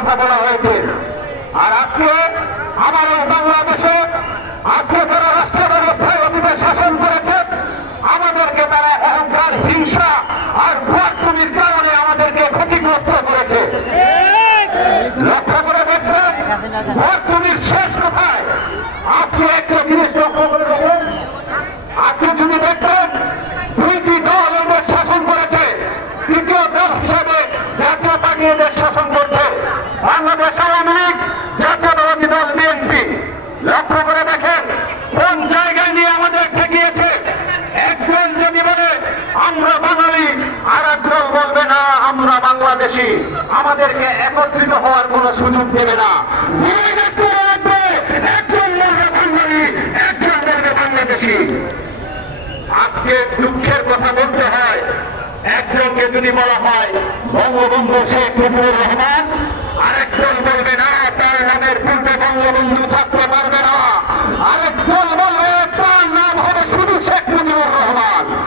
কথা বলা হয়েছে। আর আজকে আমাদের বাংলাদেশে আজকে যারা রাষ্ট্র ব্যবস্থায় অতীতে শাসন করেছে, আমাদেরকে তারা অহংকার, হিংসা আর ভুয়াত্তমির কারণে আমাদেরকে ক্ষতিগ্রস্ত করেছে। লক্ষ্য করে দেখবেন ভুয়াত্তমির শেষ কোথায়। আজকে একটা জিনিস লক্ষ্য করে দেখবেন, আজকে যদি দেখবেন দুইটি দল এদের শাসন করেছে, তৃতীয় দল হিসাবে জাতীয় পার্টি এদের শাসন করছে, বাংলাদেশ আওয়ামী লীগ, জাতীয়তাবাদী দল বিএনপি। লক্ষ্য করে দেখেন কোন জায়গায় নিয়ে আমাদের ঠেকিয়েছে। একজন যদি বলে আমরা বাঙালি, আর একজন বলবে না আমরা বাংলাদেশি, আমাদেরকে একত্রিত হওয়ার কোন সুযোগ দেবে না। একজন বলবে বাঙালি, একজন বলবে বাংলাদেশি। আজকে দুঃখের কথা বলতে হয়, একজনকে যদি বলা হয় বঙ্গবন্ধু শেখ মুজিবুর রহমান,